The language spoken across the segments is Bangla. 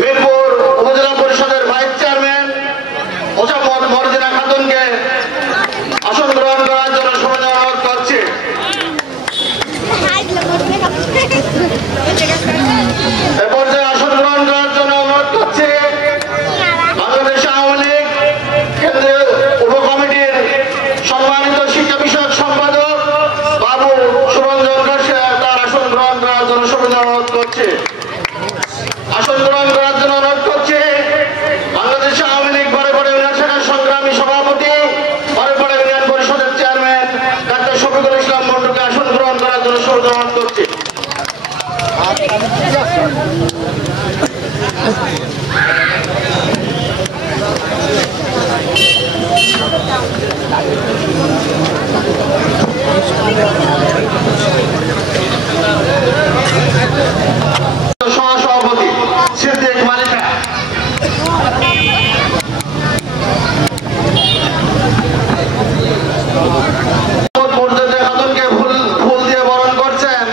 মিরপুর উপজেলা পরিষদের ভাইস চেয়ারম্যান মোসাম্মদ মর্জিনা খাতুনকে আসন গ্রহণ করার জন্য সবাই অনুরোধ করছি। এ পর্যায়ে আসন গ্রহণ করার জন্য অনুরোধ করছি বাংলাদেশ আওয়ামী লীগ কেন্দ্রীয় উপকমিটির সম্মানিত শিক্ষা বিষয়ক সম্পাদক বাবু সুরঞ্জন ঘোষকে তার আসন গ্রহণ করার জন্য সবাই অনুরোধ করছি। আসন গ্রহণ করার জন্য অনুরোধ করছি বাংলাদেশ আওয়ামী লীগ বড়পাড়া ইউনিয়ন শাখার সংগ্রামী সভাপতি বড়পাড়া ইউনিয়ন পরিষদের চেয়ারম্যান ডাক্তার শফিকুল ইসলাম মন্ডুকে আসন গ্রহণ করার জন্য সবাই অনুরোধ করছি। সহসভাপতি সিদ্দিক মালিকা মর্যাদা খাতুনকে ফুল দিয়ে বরণ করছেন।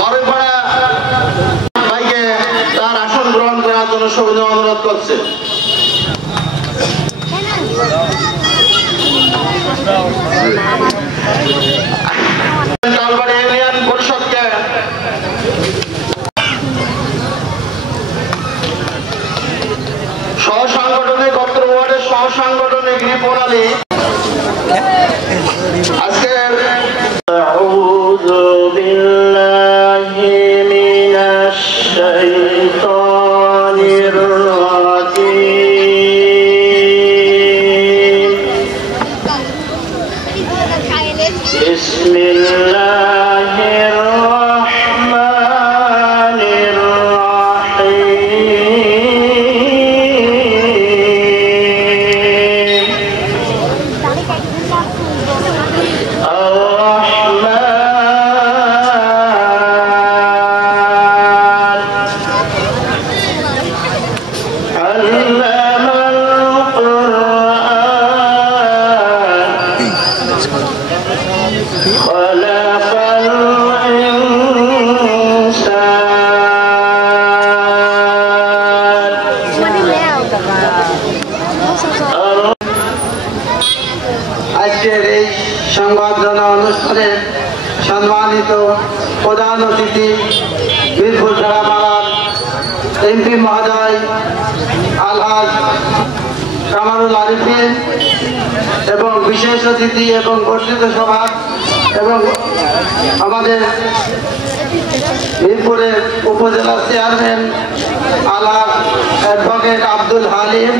বড়পাড়া ভাইকে তার আসন গ্রহণ করার জন্য সবাই অনুরোধ করছে। তালবাড়ি ইউনিয়ন পরিষদকে সহসাংগঠনিক অত্র ওয়ার্ডের সহসাংগঠনিক রিপন আলী আজকের আজকের এই সংবর্ধনা অনুষ্ঠানে সম্মানিত প্রধান অতিথি মিরপুর খেলামালার এমপি মহোদয় আলহাজ কামারুল আরিফিন এবং বিশেষ অতিথি এবং বর্ধিত সভা এবং আমাদের মিরপুরের উপজেলা চেয়ারম্যান আলহাজ অ্যাডভোকেট আব্দুল হালিম,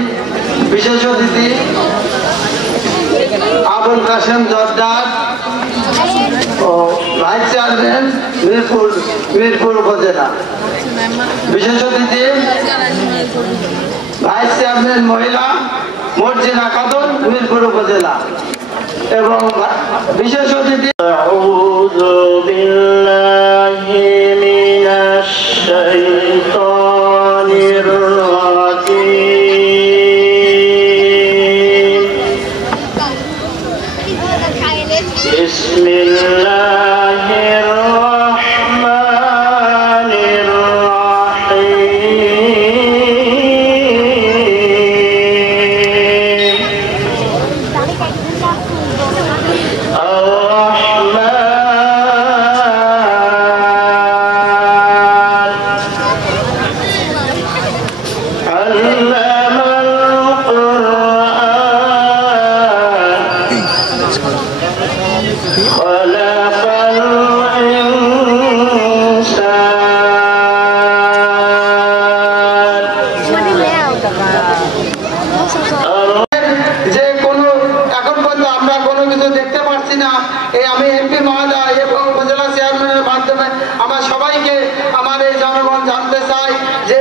বিশেষ অতিথি আবুল কাসেম জর্দার ও ভাইস চেয়ারম্যান মিরপুর উপজেলা, বিশেষ অতিথি ভাইস চেয়ারম্যান মহিলা মর্জিনা খাতুন মিরপুর উপজেলা এবং বিশেষ অতিথি যে কোনো এখন পর্যন্ত আমরা কোনো কিছু দেখতে পাচ্ছি না। এই আমি এমপি মহোদয় এবং উপজেলা চেয়ারম্যানের মাধ্যমে আমার সবাইকে আমার এই জনগণ জানতে চাই যে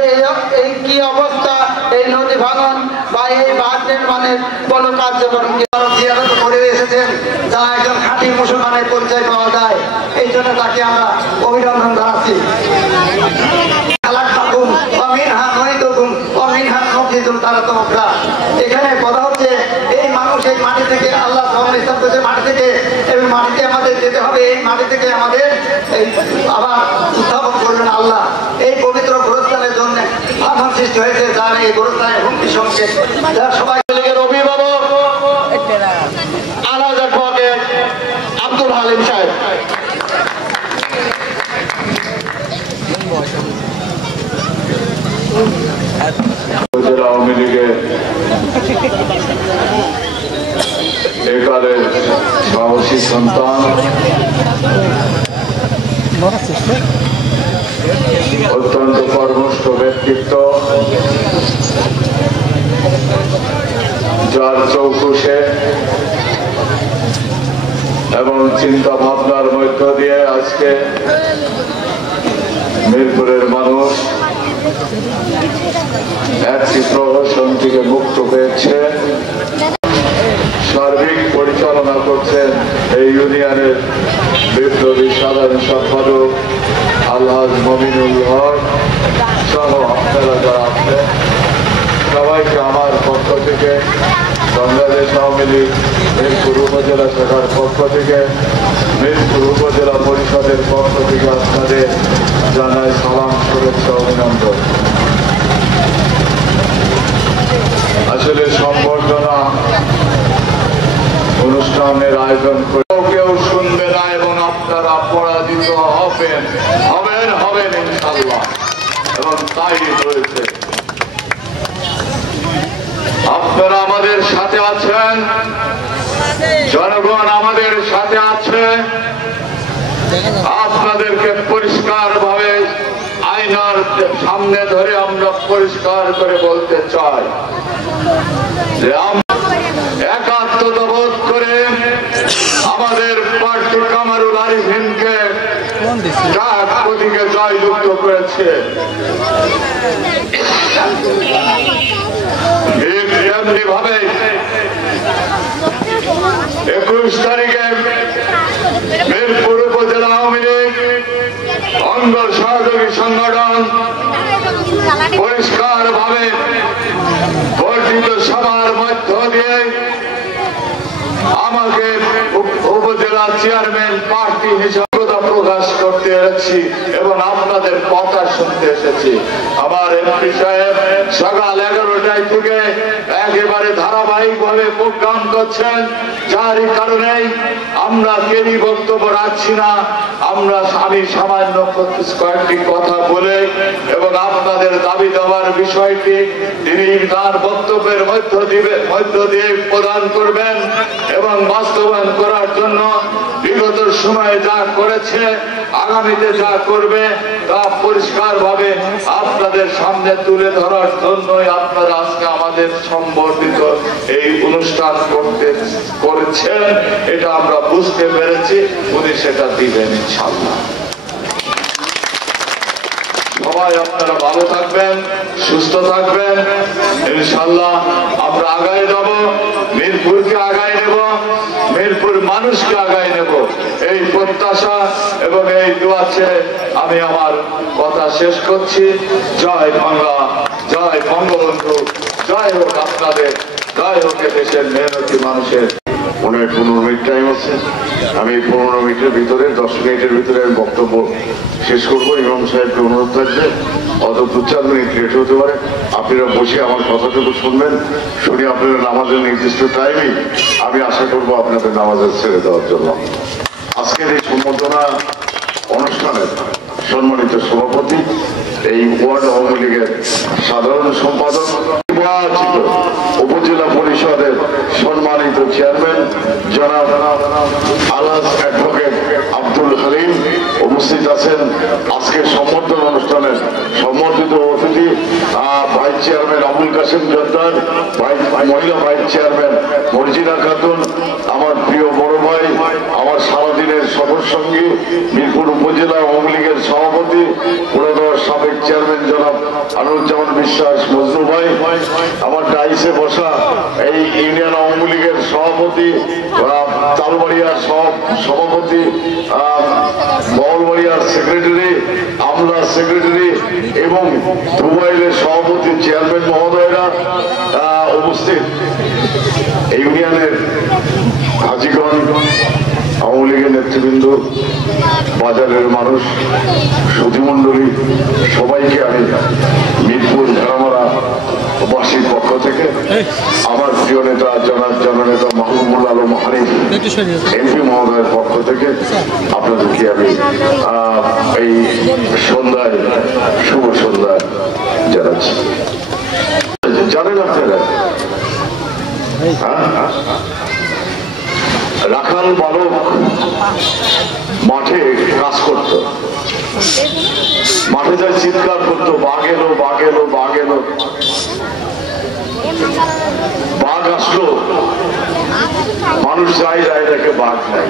এই কি অবস্থা, এই নদী ভাঙন বা এই বাঁধ নির্মাণের কোনো কার্যক্রম জিয়ারত করে এসেছেন, যা একজন খাঁটি মুসলমানের পরিচয় পাওয়া যায়। এই জন্য তাকে আমরা অভিনন্দন জানাচ্ছি। এখানে কথা হচ্ছে এই মানুষ এই মাটি থেকে আল্লাহ মাটি থেকে এবং মাটিতে আমাদের যেতে হবে, এই মাটি থেকে আমাদের আবার উত্থাপন করবেন আল্লাহ। এই পবিত্র গোরস্থান করছে। সবাই লীগের অভিভাবক আলহাজ অ্যাডভোকেট আব্দুল হালিম সাহেব। উপজেলা আওয়ামী লীগের একালের সাহসী সন্তান, অত্যন্ত কর্মষ্ঠ ব্যক্তিত্ব, যার চৌকুশে এবং চিন্তা ভাবনার মধ্য দিয়ে আজকে মিরপুরের মানুষ একটি প্রহসন থেকে মুক্ত পেয়েছে। সার্বিক পরিচালনা করছেন এই ইউনিয়নের বিপ্লবী সাধারণ সম্পাদক আলহাজ মমিনুল হক সহ আপনারা যারা আছেন সবাইকে আমার পক্ষ থেকে, বাংলাদেশ আওয়ামী লীগ মিরপুর উপজেলা শাখার পক্ষ থেকে, মিরপুর উপজেলা পরিষদের পক্ষ থেকে আপনাদের জানাই সালাম, শুভেচ্ছা, অভিনন্দন। আসলে সম্বর্ধনা অনুষ্ঠানের আয়োজন করে কেউ শুনবে না এবং আপনারা পরাজিত হবেন হবেন হবেন ইনশাআল্লাহ, এবং তাই হয়েছে। আপনারা আমাদের সাথে আছেন, জনগণ আমাদের সাথে আছে। আপনাদেরকে পরিষ্কার ভাবে আয়নার সামনে ধরে আমরা পরিষ্কার করে বলতে চাই যে একাত্মতা বোধ করে আমাদের প্রার্থী কামারুল আরিফিনকে ডাক প্রতীকে জয়যুক্ত করেছে। এমনি ভাবে 21 তারিখে মিরপুর উপজেলা আওয়ামী লীগ অঙ্গ সহযোগী সংগঠন পরিষ্কার ভাবে বর্ধিত সভার মধ্য দিয়ে আমাকে উপজেলা চেয়ারম্যান প্রার্থী হিসাবে প্রকাশ করতে এসেছি এবং আপনাদের কথা শুনতে এসেছি। আমার এমপি সাহেব সকাল 11টায় থেকে একেবারে ধারাবাহিক ভাবে প্রোগ্রাম করছেন, যারই কারণে আমরা কেউই বক্তব্য রাখছি না। আমি সামান্য কয়েকটি কথা বলে এবং আপনাদের দাবি দেওয়ার বিষয়টি তিনি তার বক্তব্যের মধ্য দিয়ে প্রদান করবেন এবং বাস্তবায়ন করার জন্য বিগত সময়ে যা করেছে, আগামীতে যা করবে তা পরিষ্কার ভাবে আপনাদের সামনে তুলে ধরার জন্যই আপনারা আজকে আমাদের সম্বর্ধিত এই অনুষ্ঠান করেছেন। এটা আমরা বুঝতে পেরেছি, উনি সেটা দিবেন ইনশাআল্লাহ। সবাই আপনারা ভালো থাকবেন, সুস্থ থাকবেন, ইনশাআল্লাহ আমরা আগায় যাব, মিরপুরকে আগায় নেব, মিরপুর মানুষকে আগায় নেব, এই প্রত্যাশা এবং এই দোয়া ছেড়ে আমি আমার কথা শেষ করছি। জয় বাংলা, জয় বঙ্গবন্ধু, জয় হোক আপনাদের, জয় হোক দেশের মেহনতি মানুষের। 15 মিনিট টাইম আছে, আমি 15 মিনিটের ভিতরে 10 মিনিটের ভিতরে আমি বক্তব্য শেষ করবো। ইমাম সাহেবকে অনুরোধ থাকবে অত 2-4 মিনিট লেট হতে পারে, আপনারা বসে আমার কথাটুকু শুনবেন, শুনে আপনারা নামাজের নির্দিষ্ট টাইমে আমি আশা করবো আপনাদের নামাজের ছেড়ে দেওয়ার জন্য। আজকের এই সম্বর্ধনা অনুষ্ঠানের সম্মানিত সভাপতি, এই ওয়ার্ড আওয়ামী লীগের সাধারণ সম্পাদক, উপজেলা পরিষদের সম্মানিত চেয়ারম্যান জনাব আলহাজ অ্যাডভোকেট আব্দুল হালিম উপস্থিত আছেন। আজকের সম্বর্ধনা অনুষ্ঠানের সম্মানিত অতিথি ভাইস চেয়ারম্যান আবুল কাসেম জোদ্দার, মহিলা ভাইস চেয়ারম্যান মর্জিনা খাতুন, আমার প্রিয় বড় ভাই, আমার সারাদিনের সফর সঙ্গী মিরপুর উপজেলা আওয়ামী লীগের সভাপতি পুরোদর সাবেক চেয়ারম্যান জনাব আনুরুজ্জামান বিশ্বাস মজনু ভাই, আমার ডাইসে বসা এই ইউনিয়ন আওয়ামী লীগের সভাপতি, তালবাড়িয়ার সভাপতি, মহলবাড়িয়ার সেক্রেটারি, আমলার সেক্রেটারি এবং দুবাইলের সভাপতি চেয়ারম্যান মহোদয়রা উপস্থিত, ইউনিয়নের হাজীগঞ্জ আওয়ামী লীগের নেতৃবৃন্দ, বাজারের মানুষ, সুধীমণ্ডলী, সবাইকে আমি মিরপুর ঝাড়ামারা বাসীর পক্ষ থেকে আমার প্রিয় নেতা জননেতা মাহবুবুল আলম হানিফ এমপি মহোদয়ের পক্ষ থেকে আপনাদেরকে আমি এই সন্ধ্যায় শুভ সন্ধ্যা জানাচ্ছি। জানেন আপনারা রাখাল বালক মাঠে কাজ করত, মাঠে যায় চিৎকার করতো, বাঘ এলো বাঘ এলো বাঘ এলো। বাঘ আসলো, মানুষ যায় যায় দেখে বাঘ নাই।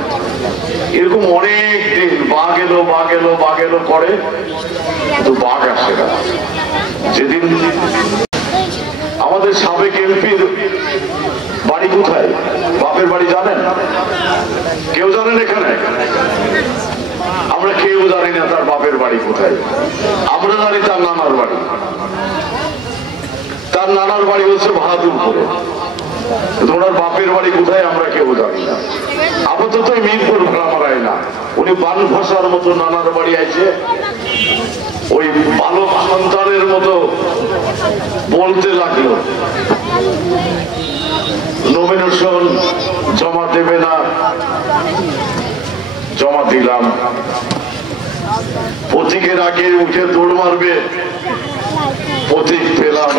এরকম অনেক দিন বাঘ এলো বাঘ এলো বাঘ এলো করে, কিন্তু বাঘ আসে না। যেদিন আমাদের সাবেক এমপির বাড়ি কোথায়, বাপের বাড়ি জানেন? কেউ জানেন এখানে? আমরা কেউ জানি না তার বাপের বাড়ি কোথায়। আমরা জানি তার নানার বাড়ি। তার নানার বাড়ি হচ্ছে বাহাদুরপুরে। ওনার বাপের বাড়ি কোথায় আমরা কেউ জানি না। আপাতত মিরপুর ভাড়ামারায় না, উনি বান ভাষার মতো নানার বাড়ি আছে। ওই বালক সন্তানের মতো বলতে লাগলো, নমিনেশন জমা দেবে না। জমা দিলাম। প্রতীকের আগে উঠে দৌড় মারবে, প্রতীক পেলাম।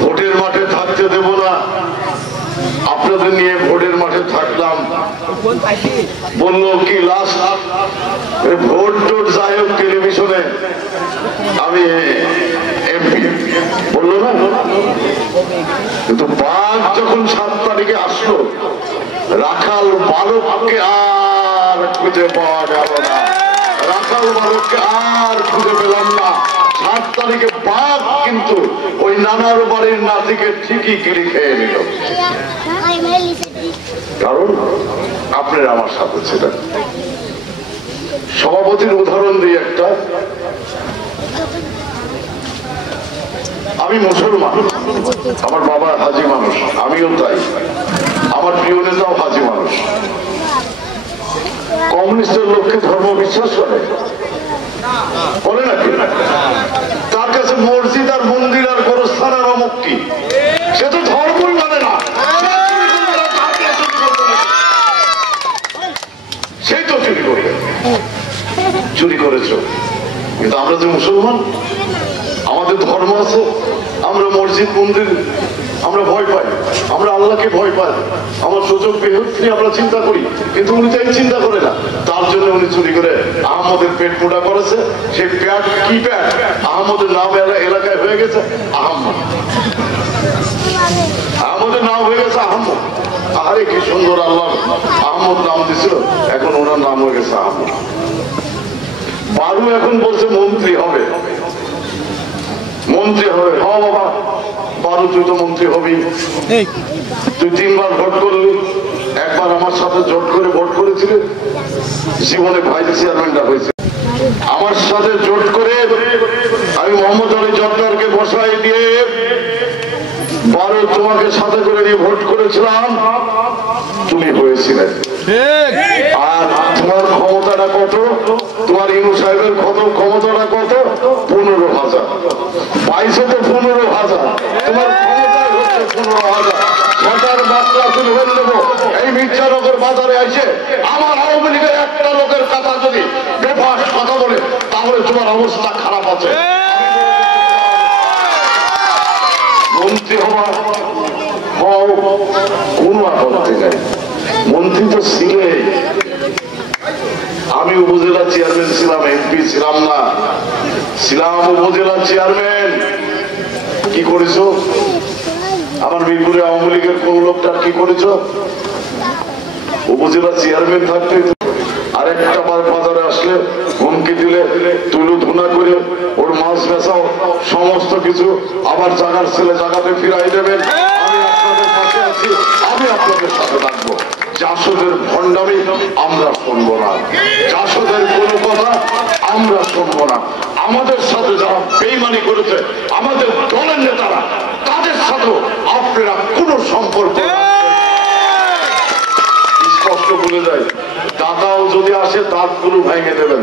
ভোটের মাঠে থাকতে দেব না, আপনাদের নিয়ে ভোটের মাঠে থাকলাম। বললো কি লাস্ট ভোট টোট যাই হোক টেলিভিশনে আমি এমপি বললো না। কিন্তু বাঘ যখন 7 তারিখে আসলো, রাখাল বালককে আর খুঁজে পাওয়া গেল না। রাখাল বালককে আর খুঁজে পেলাম না। 7 তারিখে বাঘ কিন্তু ওই নানার বাড়ির নাতিকে ঠিকই কিরি খেয়ে নিল। কারণ আপনারা আমার সাথে ছিলেন। সভাপতির উদাহরণ দিই একটা। আমি মুসলমান, আমার বাবা হাজি মানুষ, আমিও তাই। আমার প্রিয় নেতাও হাজি মানুষ। কমিউনিস্টের লোককে ধর্ম বিশ্বাস করে নাকি? তার কাছে মসজিদ আর মন্দির আর গোরস্থান আর অমুক কি, সে তো ধর্মই মানে না। সেই তো চুরি করবে, চুরি করেছ। কিন্তু আমরা যে মুসলমান, আমাদের ধর্ম আছে, আমরা মসজিদ মন্দির আমরা ভয় পাই, আমরা আল্লাহকে ভয় পাই। আমার সুযোগ নিয়ে আমরা চিন্তা করি, কিন্তু উনি তাই চিন্তা করে না। তার জন্য উনি চুরি করে আহমদের পেট মোটা করেছে। সেই প্যাট কি প্যাট? আহমদের নাম এলাকায় হয়ে গেছে আহমদ। আহমদের নাম হয়ে গেছে আহমদ। আরে কি সুন্দর আল্লাহ আহমদ নাম দিছিল, এখন ওনার নাম হয়ে গেছে আহমদ। বারু এখন বলছে মন্ত্রী হবে, মন্ত্রী হবে। হ বাবা বারু, তুই তো মন্ত্রী হবি। তুই 3 বার ভোট করলি, একবার আমার সাথে জোট করে ভোট করেছিলে, জীবনে ভাইস চেয়ারম্যানটা হয়েছে। আমার সাথে জোট করে আমি মোহাম্মদ আলী জর্দারকে বসাই দিয়ে বারু তোমাকে সাথে করে নিয়ে ভোট করেছিলাম, তুমি হয়েছিলে। আর তোমার ক্ষমতাটা কত? তোমার ইনু সাহেবের ক্ষমতাটা কত? 15,000। 22 তো 15,000, তোমার ক্ষমতায় হচ্ছে 15,000। ছটার মাত্রা তুমি হয়ে দেবো। এই মির্জানগর বাজারে আসে আমার আওয়ামী লীগের একটা লোকের কথা যদি বেফাস কথা বলে, তাহলে তোমার অবস্থা খারাপ আছে। মন্ত্রী হওয়ার কোন আপত্তি নেই, মন্ত্রী তো ছিলে। আমি উপজেলা চেয়ারম্যান ছিলাম, এমপি ছিলাম না, ছিলাম উপজেলা চেয়ারম্যান। কি করেছ? আমার মিরপুরে আওয়ামী লীগের কোন লোকটা কি করেছ? উপজেলা চেয়ারম্যান থাকতে আর একটা বাজারে আসলে হুমকি দিলে, তুলো ধুনা করে ওর মাছ বেচাও, সমস্ত কিছু আবার জাগার ছেলে জাগাতে ফিরাই দেবেন। আমি আপনাদের পাশে আছি, আমি আপনাদের সাথে থাকবো। জাসদের ভণ্ডামি আমরা শুনবো না, জাসদের কোনো কথা আমরা শুনবো না। আমাদের সাথে যারা বেইমানি করেছে, আমাদের দলের নেতারা, তাদের সাথেও আপনারা কোনো সম্পর্ক স্পষ্ট বলে যায়। দাতাও যদি আসে দাঁতগুলো ভেঙে দেবেন।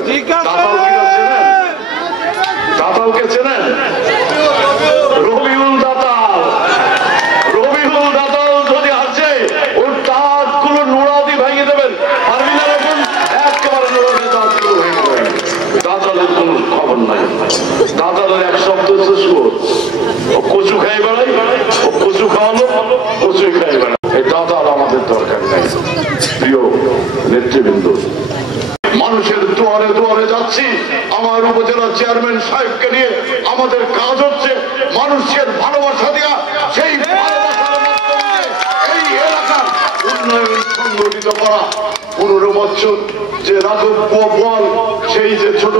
দাতাও কিনা চেনেন? দাতাওকে চেনেন? রবিউল দাতাল যদি আসে ওর দাঁত গুলো নোড়াদি ভেঙে দেবেন, পারবি না? এখন একেবারে নোড়াদি দাঁত গুলো ভেঙে দেবেন। দাতালের কোনো খবর নাই। দাতালের এক শব্দ হচ্ছে শুয়োর। ও কচু খাই বেড়াই, ও কচু খাওয়ালো, কচুই খাই বেড়াই। এই দাতাল আমাদের দরকার নাই। প্রিয় নেতৃবৃন্দ, মানুষের দুয়ারে দুয়ারে যাচ্ছি আমার উপজেলা চেয়ারম্যান সাহেবকে নিয়ে। আমাদের কাজ হচ্ছে মানুষের ভালোবাসা দেওয়া, সেই ভালোবাসার মাধ্যমে এই এলাকার উন্নয়ন সংগঠিত করা। 15 বছর যে রাঘব বল, সেই যে ছোট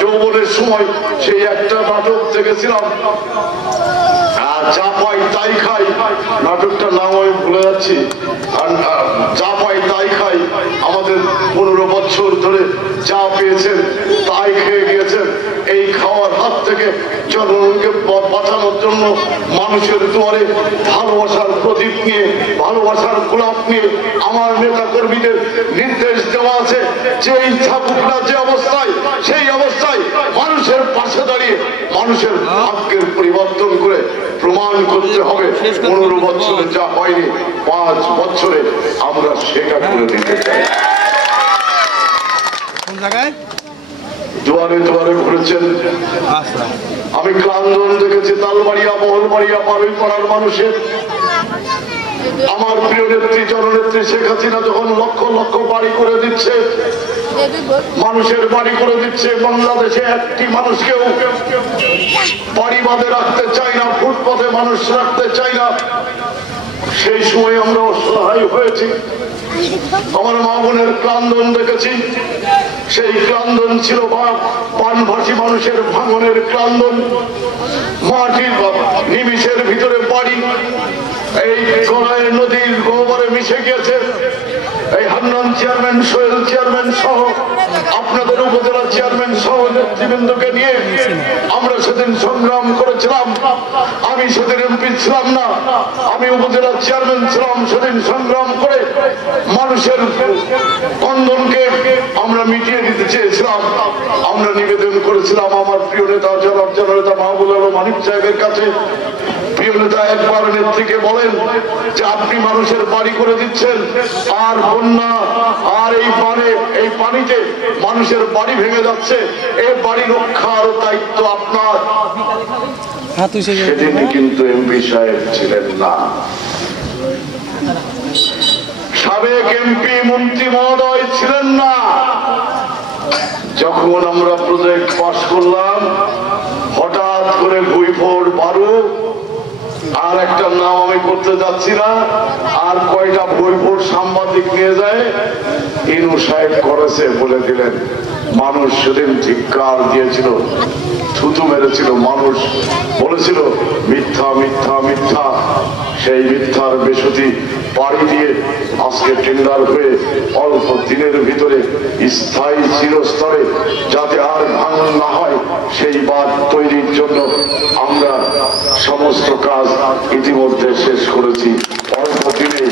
যৌবনের সময় সেই একটা নাটক দেখেছিলাম, যা পাই তাই খাই, নাটকটার নাম আমি ভুলে যাচ্ছি। যা পাই তাই খাই, আমাদের 15 বছর ধরে যা পেয়েছেন তাই খেয়ে গিয়েছেন। এই খাওয়ার হাত থেকে জনগণকে বাঁচানোর জন্য মানুষের দুয়ারে ভালোবাসার প্রদীপ নিয়ে, ভালোবাসার গোলাপ নিয়ে আমার নেতা কর্মীদের নির্দেশ দেওয়া আছে যে এই থাকুক না যে অবস্থায়, সেই অবস্থায় মানুষের পাশে দাঁড়িয়ে মানুষের ভাগ্যের পরিবর্তন করে প্রমাণ করতে হবে 15 বছরে যা হয়নি 5 বছরে আমরা সেটা করে দিতে চাই। দুয়ারে দুয়ারে ঘুরেছেন, আমি ক্লান্দন দেখেছি তালবাড়িয়া, মহলবাড়িয়া, পারুই পাড়ার মানুষের। আমার প্রিয় নেত্রী জননেত্রী শেখ হাসিনা যখন লক্ষ লক্ষ বাড়ি করে দিচ্ছে, মানুষের বাড়ি করে দিচ্ছে, বাংলাদেশে একটি মানুষকেও বাড়ি বাঁধে রাখতে চাই না, ফুটপাথে মানুষ রাখতে চাই না। সেই সময় আমরা অসহায় হয়েছি, আমার মা বোনের ক্লান্দন দেখেছি। সেই ক্লান্দন ছিল বানভাসী মানুষের ভাঙনের ক্লান্দন, মাটির নিমিষের ভিতরে বাড়ি এই গড়ায় নদীর গোবরে মিশে গিয়েছে। এই হান্নান চেয়ারম্যান, সোহেল চেয়ারম্যান সহ আপনাদের উপজেলা চেয়ারম্যান সহ নেতৃবৃন্দকে নিয়ে আমরা সেদিন সংগ্রাম করেছিলাম। আমি সেদিন এমপি ছিলাম না, আমি উপজেলা চেয়ারম্যান ছিলাম। সেদিন সংগ্রাম করে মানুষের কন্দনকে আমরা মিটিয়ে দিতে চেয়েছিলাম। আমরা নিবেদন করেছিলাম আমার প্রিয় নেতা জনাব জননেতা মাহবুব আলম মানিক সাহেবের কাছে। প্রিয় নেতা একবার নেত্রীকে বলেন যে আপনি মানুষের বাড়ি করে দিচ্ছেন, আর বন্যা আর এই পানিতে মানুষের বাড়ি ভেঙে যাচ্ছে, এই বাড়ি রক্ষার দায়িত্ব আপনার। সেদিন কিন্তু এমপি সাহেব ছিলেন না, সাবেক এমপি মন্ত্রী মহোদয় ছিলেন না। যখন আমরা প্রজেক্ট পাস করলাম, হঠাৎ করে ভুইফোর বারু, আর একটা নাম আমি করতে যাচ্ছি না, আর কয়টা ভুইফোর সাংবাদিক নিয়ে যায়, ইনু সাহেব করেছে বলে দিলেন। মানুষ সেদিন ধিক্কার দিয়েছিল, থুতু মেরেছিল, মানুষ বলেছিল মিথ্যা মিথ্যা মিথ্যা। সেই মিথ্যার বেসুতি পাড়ি দিয়ে আজকে টেন্ডার হয়ে অল্প দিনের ভিতরে স্থায়ী চিরস্তরে যাতে আর ভাঙন না হয় সেই বাঁধ তৈরির জন্য আমরা সমস্ত কাজ ইতিমধ্যে শেষ করেছি। অল্প দিনে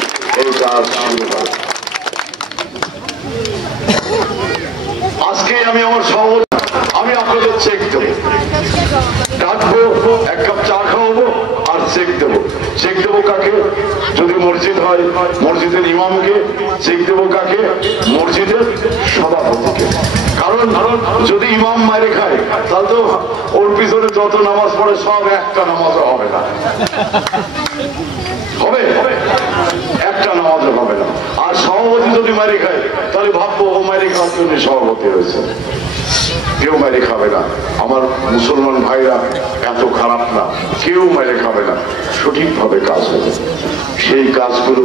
এই কাজ শুরু হয়। আজকে আমি আমার সভাপতি, আমি আপনাদের চেক দেবো, ডাকবো, এক কাপ চা খাওয়াবো আর চেক দেবো। চেক দেবো কাকে? যদি মসজিদ হয় মসজিদের ইমামকে। চেক দেবো কাকে? মসজিদের সভাপতিকে। কারণ যদি ইমাম মারে খায় তাহলে তো ওর পিছনে যত নামাজ পড়ে সব একটা নামাজও হবে না, হবে একটা নামাজও হবে না। আর সভাপতি যদি মারি খায় তাহলে ভাববো ও মারি খাওয়ার জন্য সভাপতি হয়েছে। কেউ মেরে খাবে না, আমার মুসলমান ভাইরা এত খারাপ না, কেউ মেরে খাবে না, সঠিকভাবে কাজ হবে। সেই কাজগুলো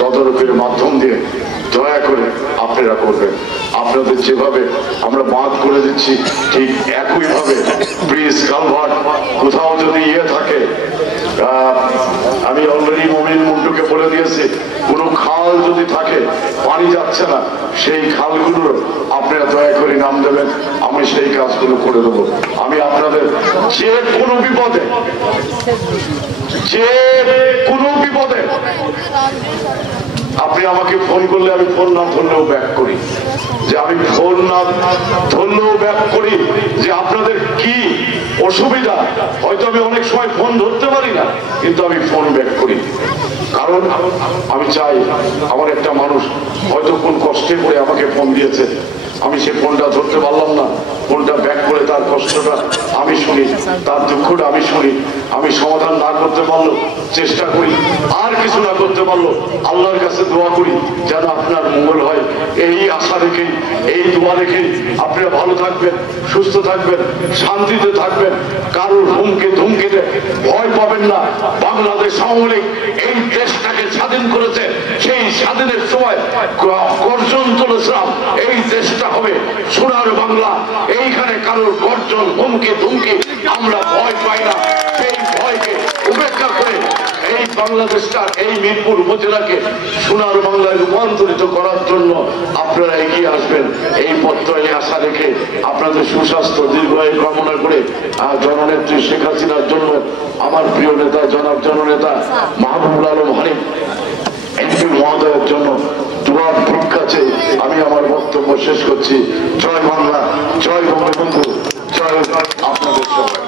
তদারকির মাধ্যম দিয়ে দয়া করে আপনারা করবেন। আপনাদের যেভাবে আমরা বাঁধ করে দিচ্ছি ঠিক একইভাবে ব্রিজ কালভার্ট কোথাও যদি থাকে, আমি অলরেডি মমিন মুন্টুকে বলে দিয়েছি, কোনো খাল যদি থাকে পানি যাচ্ছে না, সেই খালগুলোর আপনারা দয়া করে নাম দেবেন, আমি সেই কাজগুলো করে দেবো। আমি আপনাদের যে কোনো বিপদে আপনি আমাকে ফোন করলে আমি ফোন না ধরলেও ব্যাক করি, যে আমি ফোন না ধরলেও ব্যাক করি যে আপনাদের কি অসুবিধা, হয়তো আমি অনেক সময় ফোন ধরতে পারি না, কিন্তু আমি ফোন ব্যাক করি। কারণ আমি চাই আমার একটা মানুষ হয়তো কোন কষ্টে পড়ে আমাকে ফোন দিয়েছে, আমি সে ফোনটা ধরতে পারলাম না, ফোনটা ব্যাক করে তার কষ্টটা আমি শুনি, তার দুঃখটা আমি শুনি। আমি সমাধান না করতে পারলো চেষ্টা করি, আর কিছু না করতে পারলো আল্লাহর কাছে দোয়া করি যেন আপনার মঙ্গল হয়। এই আশা রেখেই, এই দোয়া রেখেই আপনারা ভালো থাকবেন, সুস্থ থাকবেন, শান্তিতে থাকবেন, কারোর হুমকে ধুমকিতে ভয় পাবেন না। বাংলাদেশ আওয়ামী লীগ এই দেশটাকে স্বাধীন করেছে, সেই স্বাধীনের সময় গর্জন তুলেছিলাম এই দেশটা হবে সোনার বাংলা। এইখানে কারোর গর্জন হুমকি ধুমকি আমরা ভয় পাই না। সেই ভয়কে উপেক্ষা করে এই বাংলাদেশটা, এই মিরপুর উপজেলাকে সোনার বাংলায় রূপান্তরিত করার জন্য আপনারা এগিয়ে আসবেন। এই প্রত্যয়ে আশা রেখে আপনাদের সুস্বাস্থ্য দীর্ঘায়ু কামনা করে জননেত্রী শেখ হাসিনার জন্য আমার প্রিয় নেতা জনাব জননেতা মাহবুবুল আলম হানিফ এমপি মহোদয়ের জন্য দুয়ার ভিক্ষা চেয়ে আমি আমার বক্তব্য শেষ করছি। জয় বাংলা, জয় বঙ্গবন্ধু, জয় আপনাদের সবাই।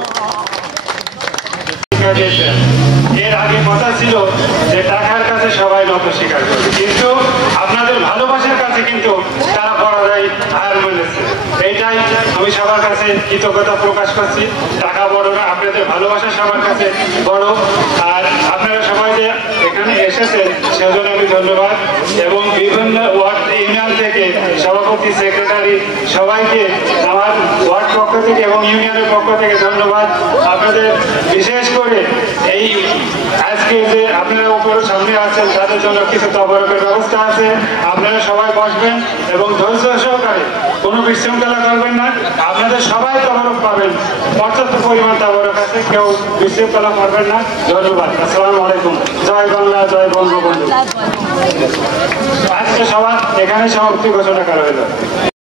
এর আগে কথা ছিল যে টাকার কাছে সবাই নত স্বীকার করবে, কিন্তু আপনাদের ভালোবাসার কাছে কিন্তু তারা পরাজয় হার মেনেছে। এইটাই আমি সবার কাছে কৃতজ্ঞতা প্রকাশ করছি। টাকা বড় না, আপনাদের ভালোবাসা সবার কাছে বড়। আর আপনারা সবাই যে এখানে এসেছেন সেজন্য আমি ধন্যবাদ। এবং বিভিন্ন ওয়ার্ড ইউনিয়ন থেকে সভাপতি, সেক্রেটারি সবাইকে আমার ওয়ার্ড পক্ষ থেকে এবং ইউনিয়নের পক্ষ থেকে ধন্যবাদ। আপনাদের বিশেষ করে এই আজকে যে আপনারা উপরে সামনে আছেন তাদের জন্য কিছু তবরকের ব্যবস্থা আছে। আপনারা সবাই বসবেন এবং ধৈর্য সহকারে কোনো বিশৃঙ্খলা করবেন না। আপনাদের সবাই তবরক পাবেন, পর্যাপ্ত পরিমাণ তবরক আছে, কেউ বিশৃঙ্খলা করবেন না। ধন্যবাদ। আসসালামু আলাইকুম। জয় বাংলা, জয় বঙ্গবন্ধু। আজকে সবার এখানে সমাপ্তি ঘোষণা করা হলো।